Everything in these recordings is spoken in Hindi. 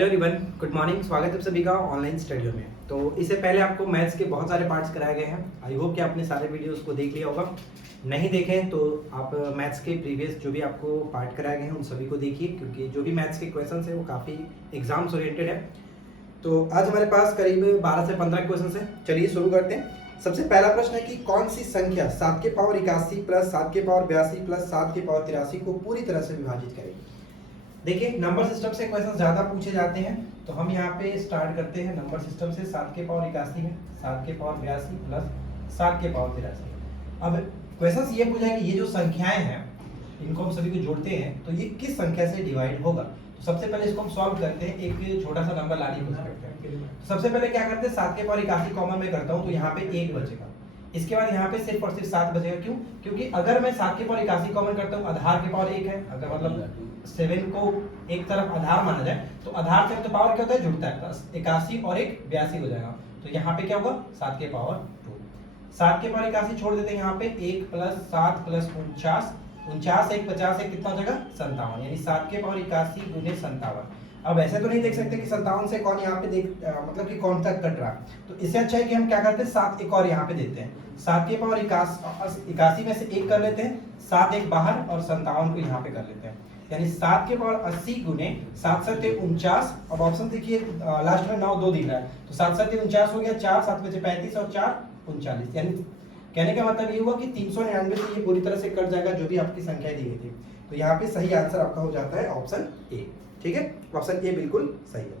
Hello everyone, good morning. स्वागत है आप सभी का ऑनलाइन स्टडियो में। तो इससे पहले आपको मैथ्स के बहुत सारे पार्ट्स कराए गए हैं। आई होप कि आपने सारे वीडियोस को देख लिया होगा। नहीं देखें तो आप मैथ्स के प्रीवियस जो भी आपको पार्ट कराए गए हैं उन सभी को देखिए, क्योंकि जो भी मैथ्स के क्वेश्चन है वो काफ़ी एग्जाम्स ओरिएंटेड है। तो आज हमारे पास करीब 12 से 15 क्वेश्चन है। चलिए शुरू करते हैं। सबसे पहला प्रश्न है कि कौन सी संख्या 7 के पावर 81 प्लस 7 के पावर 82 प्लस 7 के पावर 83 को पूरी तरह से विभाजित करेगी। देखिए, नंबर सिस्टम से क्वेश्चन ज्यादा पूछे जाते हैं, तो हम यहाँ पे स्टार्ट करते हैं नंबर सिस्टम से। 7 के पावर 81 है, 7 के पावर 82 प्लस 7 के पावर 83। अब क्वेश्चन ये पूछा है कि ये जो संख्याएं हैं इनको हम सभी को जोड़ते हैं तो ये किस संख्या से डिवाइड होगा। तो सबसे पहले इसको हम सॉल्व करते हैं। एक छोटा सा नंबर लाने की कोशिश करते हैं। सबसे पहले क्या करते हैं, 7 के पावर 81 कॉमन में करता हूँ तो यहाँ पे 1 बचेगा। इसके बाद यहाँ पे सिर्फ और सिर्फ 7 बचेगा। क्यों? क्योंकि अगर मैं 7 के पावर 81 कॉमन करता हूँ, आधार के पावर 1 है, अगर मतलब 7 को एक तरफ आधार माना जाए तो आधार से तो पावर क्या होता है, जुड़ता है। 81 और 1 82 हो जाएगा। तो यहाँ पे क्या होगा, 7 के पावर 2। 7 के पावर 81 छोड़ देते हैं, यहाँ पे 1 प्लस 7 प्लस 49, 49 1 50 1 कितना हो जाएगा, 57। यानी 7 के पावर 81 गुने 57। अब ऐसे तो नहीं देख सकते कि 57 से कौन यहाँ पे मतलब कि कौन तक कट रहा। तो इससे अच्छा है कि हम क्या करते हैं, 7 एक और यहाँ पे देते हैं। 7 के पावर 81 में से 1 कर लेते हैं, 7 एक बाहर और 57 को यहाँ पे कर लेते हैं। यानी 7 के पावर 80 गुने 7 7 49। अब ऑप्शन देखिए, लास्ट में 9 2 दिख रहा है, तो 7 7 49 हो गया, 4 7 बचे 35 और 4 39। यानी कहने का मतलब ये हुआ कि 399 से ये पूरी तरह से कट जाएगा जो भी आपकी संख्या दी गई थी। तो यहाँ पे सही आंसर आपका हो जाता है ऑप्शन ए। ठीक है, ऑप्शन ए बिल्कुल सही है।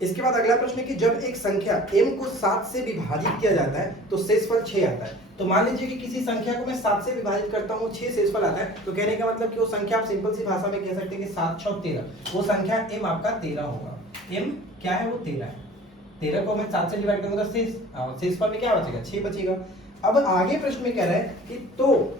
इसके बाद अगला प्रश्न है कि जब एक संख्या m को 7 से विभाजित किया जाता है तो शेषफल 6 आता है। तो मान लीजिए कि किसी संख्या को मैं 7 से विभाजित करता हूँ, 6 शेषफल आता है। तो कहने का मतलब कि वो संख्या, आप सिंपल सी भाषा में कह सकते हैं कि 7 6 13, वो संख्या m आपका 13 होगा। m क्या है, वो 13 है। 13 को मैं 7 से डिवाइड करूंगा तो शेषफल में क्या बचेगा, 6 बचेगा। अब आगे प्रश्न में कह रहा है कि तो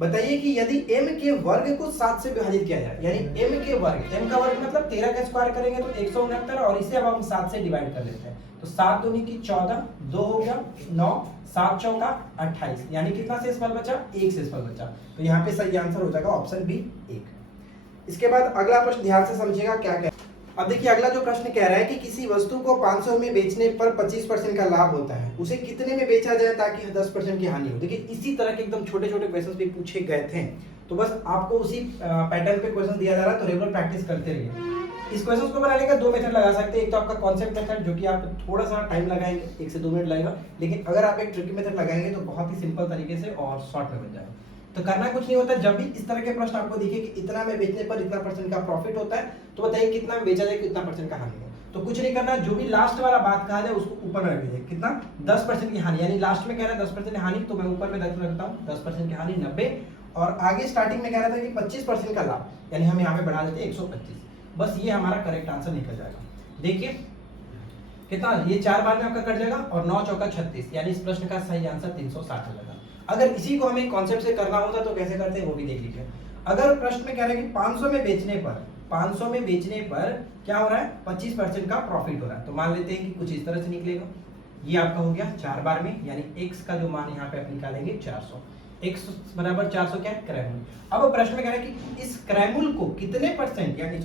बताइए कि यदि m के वर्ग को 7 से विभाजित किया जाए, यानी m के वर्ग, m का वर्ग मतलब 13 का स्क्वायर करेंगे तो 169, और इसे अब हम 7 से डिवाइड कर लेते हैं। तो 7 दूनी की 14, 2 हो गया 9, 7 चौका 28, यानी कितना शेषफल बचा, 1 शेषफल बचा। तो यहाँ पे सही आंसर हो जाएगा ऑप्शन बी 1। इसके बाद अगला प्रश्न ध्यान से समझिएगा क्या क्या। अब देखिए, अगला जो प्रश्न कह रहा है कि किसी वस्तु को 500 में बेचने पर 25% का लाभ होता है, उसे कितने में बेचा जाए ताकि 10% की हानि हो। देखिए, इसी तरह के एकदम छोटे छोटे क्वेश्चन भी पूछे गए थे। तो बस आपको उसी पैटर्न पे क्वेश्चन दिया जा रहा है, तो रेगुलर प्रैक्टिस करते रहिए। इस क्वेश्चन को बनाने का 2 मेथड लगा सकते हैं। एक तो आपका कॉन्सेप्ट मेथड, जो कि आप थोड़ा सा टाइम लगाएंगे, 1 से 2 मिनट लगेगा। लेकिन अगर आप एक ट्रिकी मेथड लगाएंगे तो बहुत ही सिंपल तरीके से और शॉर्ट में बन जाएगा। तो करना कुछ नहीं होता, जब भी इस तरह के प्रश्न आपको दिखे कि इतना में बेचने पर इतना % का प्रॉफिट होता है, तो बताइए कितना में बेचा जाए, कितना % का हानि हो। तो कुछ नहीं करना, जो भी लास्ट वाला बात कहा जाए उसको ऊपर में रख दीजिए। कितना, 10% की हानि, यानी लास्ट में कह रहा है 10% हानि, तो मैं ऊपर में 10 रखता हूँ, 10% की हानि 90। और आगे स्टार्टिंग में कह रहा था कि 25% का लाभ, यानी हम यहाँ पे बढ़ा देते हैं 125। बस ये हमारा करेक्ट आंसर निकल जाएगा। देखिए कितना, ये 4 बार में आपका कट जाएगा और 9 चौका 36, यानी इस प्रश्न का सही आंसर 360 हो जाएगा। अगर इसी को हमें कॉन्सेप्ट से करना होता तो कैसे करते हैं वो भी देख लीजिए। अगर प्रश्न में कह रहा है कि 500 में बेचने पर क्या हो रहा है, 25% का प्रॉफिट हो रहा है, तो मान लेते हैं कि कुछ इस तरह से निकलेगा। ये आपका हो गया 4 बार में, यानी x का जो मान यहाँ पे आप निकालेंगे 400। x बराबर 400 क्या है, क्रैमुल। अब प्रश्न में कह रहा है कि इस क्रैमुल को कितने %, यानी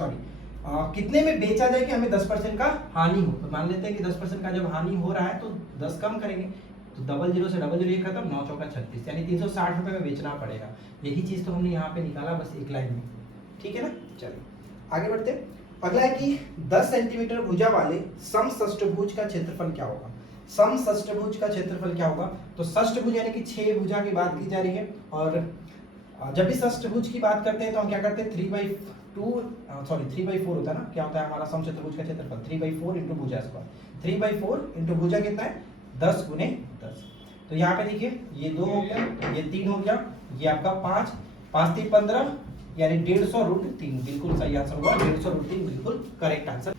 कितने में बेचा जाए कि हमें 10% का हानि हो। तो मान लेते हैं कि 10% का जब हानि हो रहा है तो 10 कम करेंगे, तो 00 से 00 ये खत्म, 9 चौका 36, यानी 360 रुपए में बेचना पड़ेगा। यही चीज तो हमने यहाँ पे निकाला, बस एक लाइन में। ठीक है ना, चलिए आगे बढ़ते हैं। अगला है कि 10 सेंटीमीटर भुजा वाले समषष्टभुज का क्षेत्रफल क्या होगा। समषष्टभुज का क्षेत्रफल क्या होगा, तो षष्टभुज यानी कि 6 भुजा की बात की जा रही है। और जब भी षष्टभुज की बात करते हैं तो हम क्या करते हैं, 3/4 होता है ना, क्या होता है हमारा समचतुर्भुज का क्षेत्रफल, 3/4 इंटू भुजा स्क्वायर। 3/4 इंटू भुजा कितना है, 10 गुने 10। तो यहाँ पे देखिए, ये 2 हो गया, ये 3 हो गया, ये आपका 5, 5 3 15, यानी 150√3 बिल्कुल सही आंसर होगा। 150√3 बिल्कुल करेक्ट आंसर।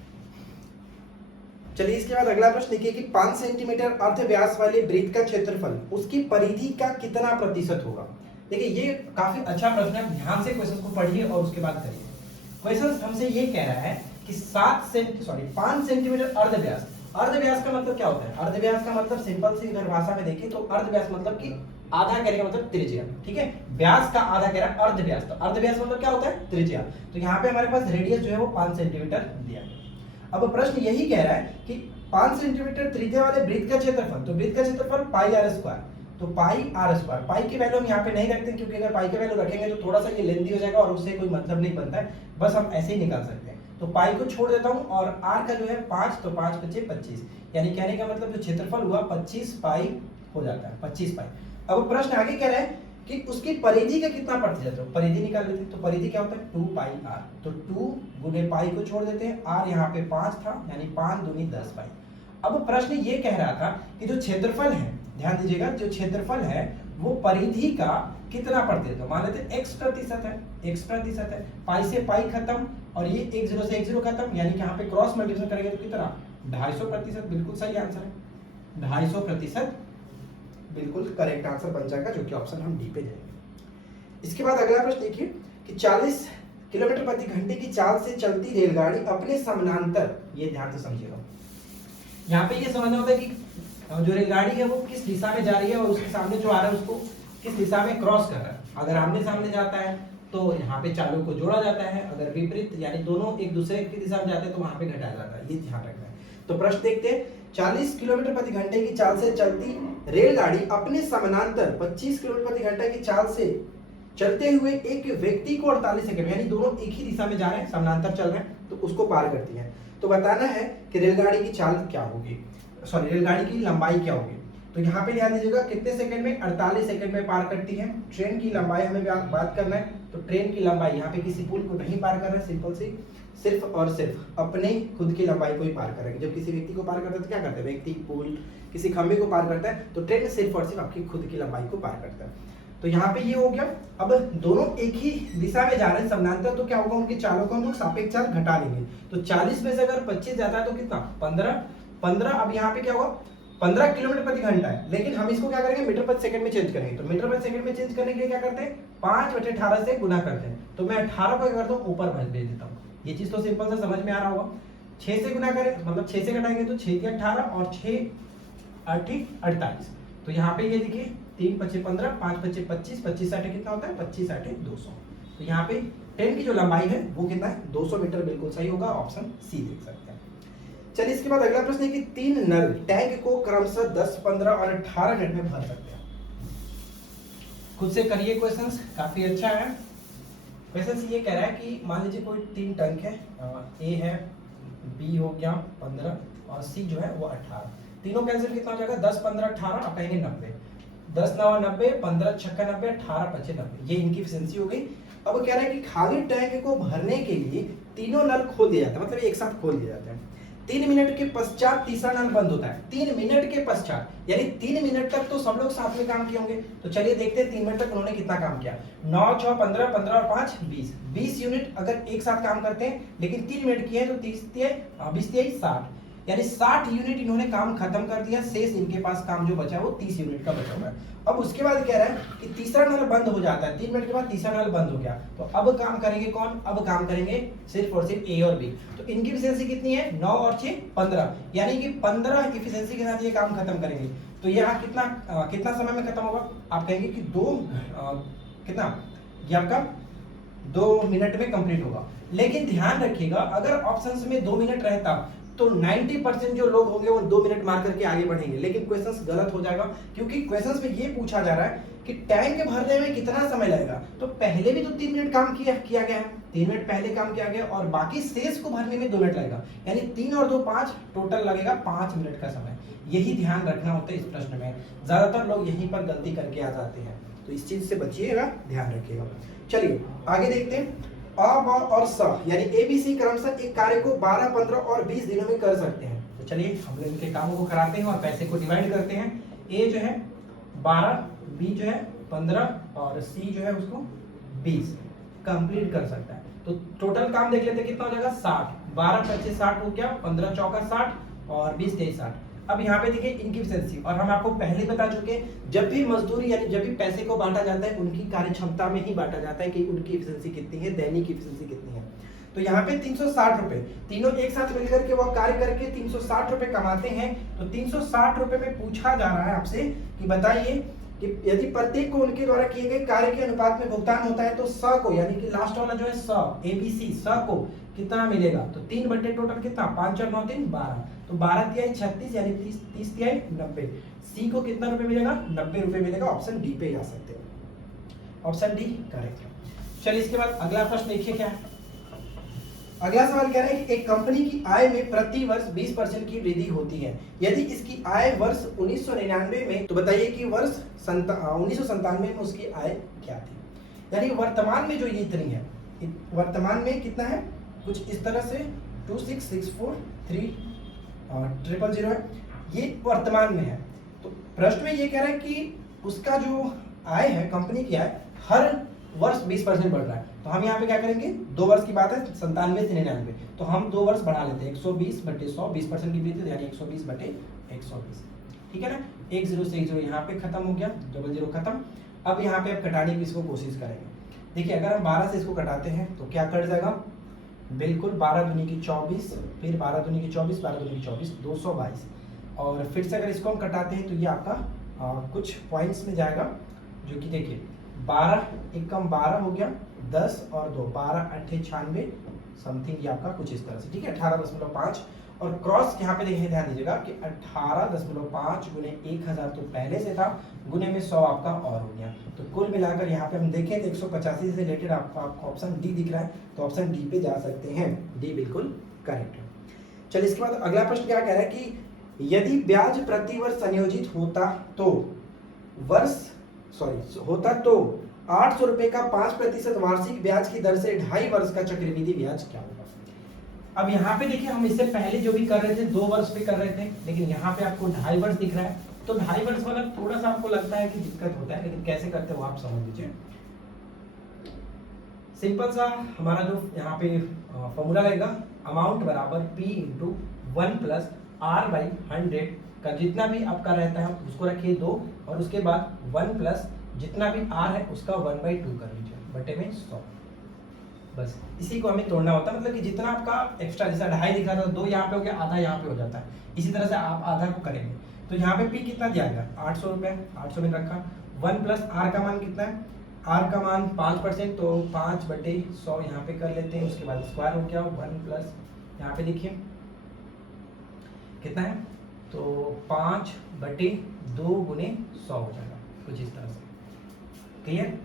चलिए इसके बाद अगला प्रश्न देखिए कि 5 सेंटीमीटर अर्ध व्यास वाले वृत्त का क्षेत्रफल उसकी परिधि का कितना % होगा। देखिए, ये काफी अच्छा प्रश्न है, ध्यान से क्वेश्चन को पढ़िए और उसके बाद करिए। क्वेश्चन हमसे ये कह रहा है कि 5 सेंटीमीटर अर्ध व्यास। अर्ध व्यास का मतलब क्या होता है, अर्ध व्यास का मतलब सिंपल सी अगर भाषा में देखें तो अर्ध व्यास मतलब कि आधा कहने का मतलब त्रिज्या। ठीक है, व्यास का आधा कह रहा है अर्ध व्यास, तो अर्ध व्यास मतलब क्या होता है, त्रिज्या। तो यहाँ पे हमारे पास रेडियस जो है वो 5 सेंटीमीटर दिया है। अब प्रश्न यही कह रहा है कि 5 सेंटीमीटर त्रिज्या वाले वृत्त का क्षेत्रफल, तो वृत्त का क्षेत्रफल पाई आर स्क्वायर, तो पाई आर स्क्वायर, पाई की वैल्यू हम यहाँ पे नहीं रखते क्योंकि अगर पाई की वैल्यू रखेंगे तो थोड़ा सा ये लेंथी हो जाएगा और उससे कोई मतलब नहीं बनता है, बस हम ऐसे ही निकाल सकते हैं। तो पाई को छोड़ देता हूँ और आर का जो है 5, तो 5 × 5 = 25, यानी कहने का मतलब जो क्षेत्रफल हुआ 25 पाई हो जाता है, 25 पाई। अब प्रश्न आगे कह रहा है कि उसकी परिधि का कितना प्रतिशत है, परिधि निकाल लेते हैं। तो परिधि क्या होता है 2 पाई आर, तो 2 गुने पाई को छोड़ देते हैं, आर यहाँ पे 5 था यानी 5 दूनी 10 पाई। अब प्रश्न ये कह रहा था कि जो क्षेत्रफल है, ध्यान दीजिएगा, जो क्षेत्रफल है वो परिधि का कितना प्रतिशत है, मान लेते हैं x प्रतिशत है, x प्रतिशत है, पाई से पाई खत्म और ये 1 0 से 1 0 खत्म, यानी कि यहाँ पे क्रॉस मल्टीप्लिकेशन करेंगे तो कितना 250 प्रतिशत, बिल्कुल सही आंसर है, 250 प्रतिशत बिल्कुल करेक्ट आंसर बन जाएगा, जो कि ऑप्शन हम डी पे जाएंगे। इसके बाद अगला प्रश्न देखिए कि 40 किलोमीटर प्रति घंटे की चाल से चलती रेलगाड़ी अपने समानांतर, ये ध्यान से समझिएगा, यहाँ पे ये समझना होता है कि जो रेलगाड़ी है वो किस दिशा में जा रही है और उसके सामने जो आ रहा है उसको किस दिशा में क्रॉस कर रहा है। अगर आमने सामने जाता है तो यहाँ पे चालों को जोड़ा जाता है, अगर विपरीत यानी दोनों एक दूसरे की दिशा में जाते हैं तो वहां पे घटाया जाता है, ये ध्यान रखना है। तो प्रश्न देखते हैं, 40 किलोमीटर प्रति घंटे की चाल से चलती रेलगाड़ी अपने समानांतर 25 किलोमीटर प्रति घंटे की चाल से चलते हुए एक व्यक्ति को 48 सेकंड, यानी दोनों एक ही दिशा में जा रहे हैं, समानांतर चल रहे हैं, तो उसको पार करती है। तो बताना है कि रेलगाड़ी की चाल क्या होगी, सॉरी रेलगाड़ी की लंबाई क्या होगी। तो यहाँ पे ध्यान दीजिएगा कितने सेकंड में, 48 सेकंड में पार करती है। ट्रेन की लंबाई हमें बात करना है, तो ट्रेन की लंबाई यहाँ पे किसी पुल को नहीं पार कर रहा है, सिंपल सी सिर्फ और सिर्फ अपने खुद की लंबाई को ही पार करेंगे। जब किसी व्यक्ति को पार करता है तो क्या करते हैं, व्यक्ति पुल किसी खंभे को पार करता है, तो ट्रेन सिर्फ और सिर्फ आपकी खुद की लंबाई को पार करता है। तो यहाँ पे ये हो गया। अब दोनों एक ही दिशा में जा रहे हैं समानांतर, तो क्या होगा, उनकी चालों को हम लोग सापेक्ष चाल घटा लेंगे। तो 40 में से अगर 25 जाता है तो कितना 15। अब यहाँ पे क्या होगा 15 किलोमीटर प्रति घंटा है, लेकिन हम इसको क्या करेंगे मीटर प्रति सेकंड में चेंज करेंगे। तो मीटर प्रति सेकंड में चेंज करने के लिए क्या करते हैं 5/18 से गुना करते हैं। तो मैं 18 को क्या करता हूँ ऊपर भेज देता हूँ। ये चीज तो सिंपल सा समझ में आ रहा होगा। 6 से गुना करें मतलब 6 से घटाएंगे तो 6 × 18 और 6 8 48। तो यहाँ पे ये देखिए 3 × 5 = 15, 5 × 5 = 25, 25 × 8 कितना होता है 25 × 8 = 200। तो यहाँ पे ट्रेन की जो लंबाई है वो कितना है 200 मीटर, बिल्कुल सही होगा, ऑप्शन सी देख सकते हैं। चलिए इसके बाद अगला प्रश्न है कि 3 नल टैंक को क्रमशः 10, 15 और 18 मिनट में भर सकते हैं। खुद से करिए क्वेश्चंस, काफी अच्छा है। क्वेश्चंस ये कह रहा है कि मान लीजिए कोई 3 टैंक है, ए है, बी हो गया 15 और सी जो है वो 18। तीनों कैंसिल कितना हो जाएगा 10, 15, 18, आप कहेंगे 90। 10 9 90, 15 6 90, 18 25 90, ये इनकी एफिशिएंसी हो गई। अब कह रहा है कि खाली टैंक को भरने के लिए तीनों नल खोल दिया जाता है, मतलब एक साथ खोल दिया जाता है। 3 मिनट के पश्चात तीसरा नल बंद होता है। 3 मिनट के पश्चात, यानी 3 मिनट तक तो सब लोग साथ में काम किए होंगे। तो चलिए देखते हैं 3 मिनट तक उन्होंने कितना काम किया। 9 6 15, 15 और 5 20, 20 यूनिट अगर एक साथ काम करते हैं, लेकिन 3 मिनट किए तो 30 20 60, यानी 60 यूनिट इन्होंने काम खत्म कर दिया। शेष इनके पास काम जो बचा है वो 30 यूनिट का बचा हुआ है। अब उसके बाद कह रहा है कि तीसरा नल बंद हो जाता है। 3 मिनट के बाद तीसरा नल बंद हो गया, तो अब काम करेंगे कौन, अब काम करेंगे सिर्फ और सिर्फ ए और बी। तो इनकी एफिशिएंसी कितनी है 9 और 6 15, यानी कि 15 एफिशिएंसी के साथ ये काम खत्म करेंगे। तो यहाँ कितना समय में खत्म होगा, आप कहेंगे कि कितना, ये आपका 2 मिनट में कंप्लीट होगा। लेकिन ध्यान रखिएगा अगर ऑप्शंस में 2 मिनट रहता तो 90% जो लोग होंगे वो 2 मिनट मार करके आगे बढ़ेंगे, लेकिन क्वेश्चंस गलत हो जाएगा, क्योंकि क्वेश्चंस में ये पूछा जा रहा है कि टैंक भरने में कितना समय लगेगा। तो पहले भी तो 3 मिनट काम किया गया है, 3 मिनट पहले काम किया गया और बाकी शेष को भरने में 2 मिनट लगेगा, यानी 3 और 2 5, टोटल लगेगा 5 मिनट का समय। यही ध्यान रखना होता है इस प्रश्न में, ज्यादातर लोग यहीं पर गलती करके आ जाते हैं, तो इस चीज से बचिएगा, ध्यान रखिएगा। चलिए आगे देखते हैं। अ, ब और स यानी ABC क्रमशः एक कार्य को 12, 15 और 20 दिनों में कर सकते हैं। तो चलिए हम लोग इनके कामों को कराते हैं और पैसे को डिवाइड करते हैं। ए जो है 12, बी जो है 15 और सी जो है उसको 20 कंप्लीट कर सकता है। तो टोटल काम देख लेते हैं कितना हो जाएगा 60, 12 25 60 हो गया, 15 चौका 60 और 20 23 60। अब यहाँ पे देखिए इनकी एफिशिएंसी, और हम आपको पहले बता चुके जब भी मजदूरी यानी जब भी पैसे को बांटा जाता है उनकी कार्य क्षमता में ही बांटा जाता है कि उनकी एफिशिएंसी कितनी है, दैनिक एफिशिएंसी कितनी है। तो यहाँ पे 360 रुपए, तीनों एक साथ मिलकर के वह कार्य करके 360 रुपए कमाते हैं। तो 360 रुपए में पूछा जा रहा है आपसे कि बताइए कि यदि प्रत्येक को उनके द्वारा किए गए कार्य के अनुपात में भुगतान होता है तो स को, यानी कि लास्ट वाला जो है स ABC स को कितना मिलेगा, तो 3 बटे टोटल कितना, 5 और 9 3 12, तो 12 तिहाई 36 यानी 30 तिहाई 90। सी को कितना रुपए मिलेगा, 90 रुपए मिलेगा। ऑप्शन डी पे जा सकते हो, ऑप्शन डी करेक्ट है। चलिए इसके बाद अगला प्रश्न देखिए क्या है। अगला सवाल कह रहा है कि एक कंपनी की आय में प्रति वर्ष 20% की वृद्धि होती है। यदि इसकी आय वर्ष 1999 में, तो बताइए कि वर्ष 1997 में उसकी आय क्या थी। यानी वर्तमान में जो ये इतनी है, वर्तमान में कितना है, कुछ इस तरह से 26643 और 000 है, ये वर्तमान में है। तो प्रश्न में ये कह रहा है कि उसका जो आय है, कंपनी की आय हर वर्ष 20% बढ़ रहा है। तो हम यहाँ पे क्या करेंगे, 2 वर्ष की बात है, 97 से 99, तो हम 2 वर्ष बढ़ा लेते हैं, 120 बटे 100, 20% की वृद्धि, यानी 120 बटे 120, ठीक है ना। 1 0 से 1 0 यहाँ पे खत्म हो गया, 0 0 खत्म। अब यहाँ पे आप कटाने की इसको कोशिश करेंगे। देखिए अगर हम 12 से इसको कटाते हैं तो क्या कट जाएगा, बिल्कुल 12 दूनी की 24, फिर 12 दूनी की 24, 12 दूनी की 24, 222। और फिर से अगर इसको हम कटाते हैं तो ये आपका कुछ पॉइंट्स में जाएगा, जो कि देखिए 12 एकम 12 हो गया, 10 और 2 12 8 96 समथिंग, ये आपका कुछ इस तरह से, ठीक है, 18.5। और क्रॉस यहाँ पे देखिए, ध्यान दीजिएगा कि 18.5 गुने 1000 तो पहले से था, गुने में 100 आपका और हो गया। तो कुल मिलाकर यहाँ पे हम देखें तो 185 से रिलेटेड आपका ऑप्शन डी दिख रहा है, तो ऑप्शन डी पे जा सकते हैं, डी बिल्कुल करेक्ट है। चलिए इसके बाद अगला प्रश्न क्या कह रहा है कि यदि ब्याज प्रति वर्ष संयोजित होता तो 800 रुपए का 5% वार्षिक ब्याज की दर से 2.5 वर्ष का चक्रवृद्धि ब्याज क्या होगा। अब यहाँ पे देखिए, हम इससे पहले जो भी कर रहे थे 2 वर्ष पे कर रहे थे, लेकिन यहाँ पे आपको 2.5 वर्ष दिख रहा है, तो 2.5 वर्ष वाला थोड़ा सा आपको लगता है कि दिक्कत होता है, लेकिन कैसे करते हो आप समझ लीजिए। सिंपल सा हमारा जो यहाँ पे फॉर्मूला रहेगा, अमाउंट बराबर P इंटू 1 प्लस R/100 का जितना भी आपका रहता है उसको रखिए 2, और उसके बाद 1 प्लस जितना भी R है उसका 1/2 कर लीजिए, बटे में 100। बस इसी को हमें तोड़ना होता है, मतलब कि जितना आपका एक्स्ट्रा, जैसा 2.5 दिखा था, 2 यहाँ पे हो गया, आधा यहाँ पे हो जाता है, इसी तरह से आप आधा को करेंगे। तो यहाँ पे P कितना दिया गया, 800 रुपये, 800 में रखा, 1 प्लस R का मान कितना है, R का मान 5%, तो 5/100 यहाँ पे कर लेते हैं, उसके बाद स्क्वायर हो गया, 1 प्लस यहाँ पे देखिए कितना है, तो 5/2 गुने 100 हो जाएगा, कुछ इस तरह से, क्लियर।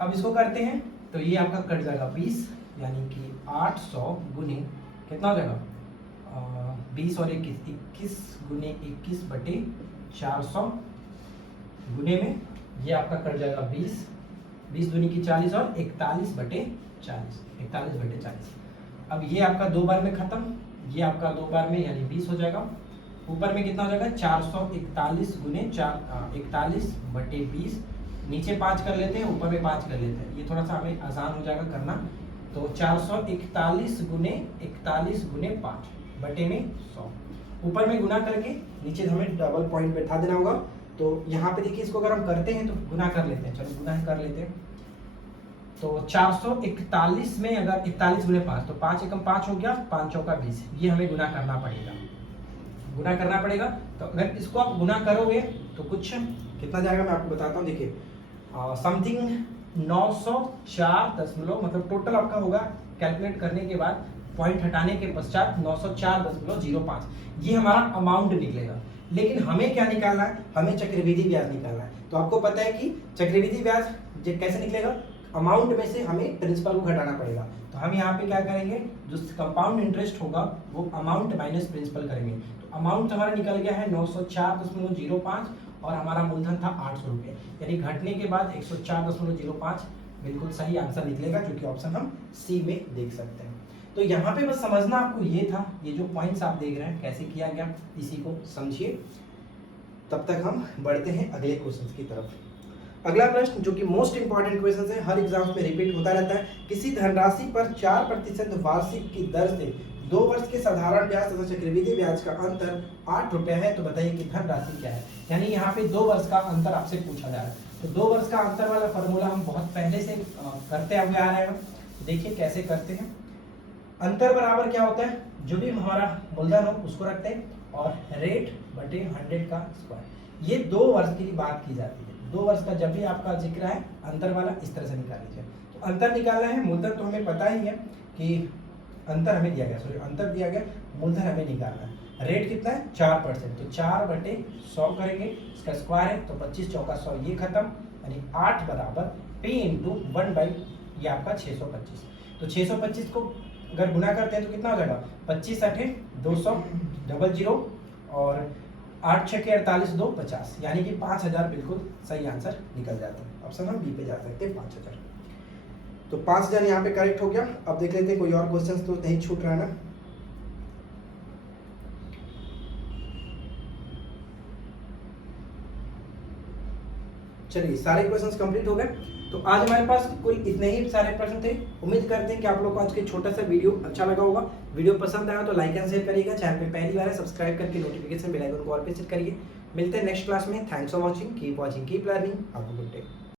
अब इसको करते हैं तो ये आपका कट जाएगा 20, यानी कि 800 गुने कितना हो जाएगा, 20 और 21 गुने 21 बटे 400 गुने में ये आपका कट जाएगा 20 दूनी की 40 और 41 बटे 40। अब ये आपका 2 बार में खत्म, ये आपका 2 बार में यानी 20 हो जाएगा। ऊपर में कितना हो जाएगा, 441 गुने 41 बटे 20, नीचे 5 कर लेते हैं, ऊपर में 5 कर लेते हैं, ये थोड़ा सा हमें आसान हो जाएगा करना। तो 441 गुने 5 बटे में 100, ऊपर में गुना करके नीचे हमें डबल पॉइंट बैठा देना होगा। तो यहाँ पे देखिए, इसको अगर हम करते हैं तो गुना कर लेते हैं, चलो गुना कर लेते हैं। तो 441 में अगर 41 गुने 5, तो 5 एकम 5 हो गया, 5 चौका 20, ये हमें गुना करना पड़ेगा। तो अगर इसको आप गुना करोगे तो कुछ कितना जाएगा मैं आपको बताता हूँ। देखिए समथिंग 904 मतलब टोटल आपका होगा, कैलकुलेट करने के बाद पॉइंट हटाने के पश्चात 904.05, ये हमारा अमाउंट निकलेगा। लेकिन हमें क्या निकालना है, हमें चक्रवृद्धि ब्याज निकालना है। तो आपको पता है कि चक्रवृद्धि ब्याज कैसे निकलेगा, अमाउंट में से हमें प्रिंसिपल को घटाना पड़ेगा। तो हम यहाँ पे क्या करेंगे, जो कंपाउंड इंटरेस्ट होगा वो अमाउंट माइनस प्रिंसिपल करेंगे। तो अमाउंट हमारा निकल गया है 904.05 और हमारा मूलधन था 800 रुपये, यानी घटने के बाद 104.05 बिल्कुल सही आंसर निकलेगा, जो कि ऑप्शन हम सी में देख सकते हैं। तो यहाँ पे बस समझना आपको ये था, ये जो पॉइंट्स आप देख रहे हैं कैसे किया गया, इसी को समझिए। तब तक हम बढ़ते हैं अगले क्वेश्चन की तरफ। अगला प्रश्न जो कि मोस्ट इंपॉर्टेंट क्वेश्चन है, हर एग्जाम में रिपीट होता रहता है। किसी धनराशि पर 4% वार्षिक की दर से 2 वर्ष के साधारण ब्याज तथा चक्रवृद्धि ब्याज का अंतर 8 रुपये है, तो बताइए कि धनराशि क्या है। यानी यहाँ पे 2 वर्ष का अंतर आपसे पूछा जा रहा है। तो 2 वर्ष का अंतर वाला फॉर्मूला हम बहुत पहले से करते हुए आ रहे हैं। देखिए कैसे करते हैं। अंतर बराबर क्या होता है, जो भी हमारा मूलधन हो उसको रखते हैं और रेट बटे 100 का स्क्वायर। ये 2 वर्ष की बात की जाती है। 2 वर्ष का जब भी आपका जिक्र है, अंतर वाला इस तरह से निकाल लीजिए। तो अंतर निकालना है, मूलधन तो हमें पता ही है कि अंतर हमें दिया गया, सॉरी अंतर दिया गया, मूलधन हमें निकालना है। रेट कितना है 4%, तो 4/100 करेंगे, इसका स्क्वायर है तो 25 चौका 100, ये खत्म, यानी 8 बराबर P इंटू 1 बाई ये आपका 625। तो 625 को अगर गुना करते हैं तो कितना हो जाएगा, 25 8 200 00 और 8 6 के 48 2 50, यानी कि 5000 बिल्कुल सही आंसर निकल जाता है। ऑप्शन हम बी पे जा सकते हैं 5000। तो 5000 यहाँ पे करेक्ट हो गया। अब देख लेते हैं कोई और क्वेश्चन तो नहीं छूट रहा ना। चलिए सारे क्वेश्चंस कंप्लीट हो गए। तो आज हमारे पास कुल इतने ही सारे प्रश्न थे। उम्मीद करते हैं कि आप लोग को आज के छोटा सा वीडियो अच्छा लगा होगा। वीडियो पसंद आया तो लाइक एंड शेयर करिएगा, चैनल पे पहली बार है सब्सक्राइब करके नोटिफिकेशन बेल आइकन को ऑल पे सेट करिए। मिलते हैं नेक्स्ट क्लास में। Thanks for watching, keep learning, have a good day.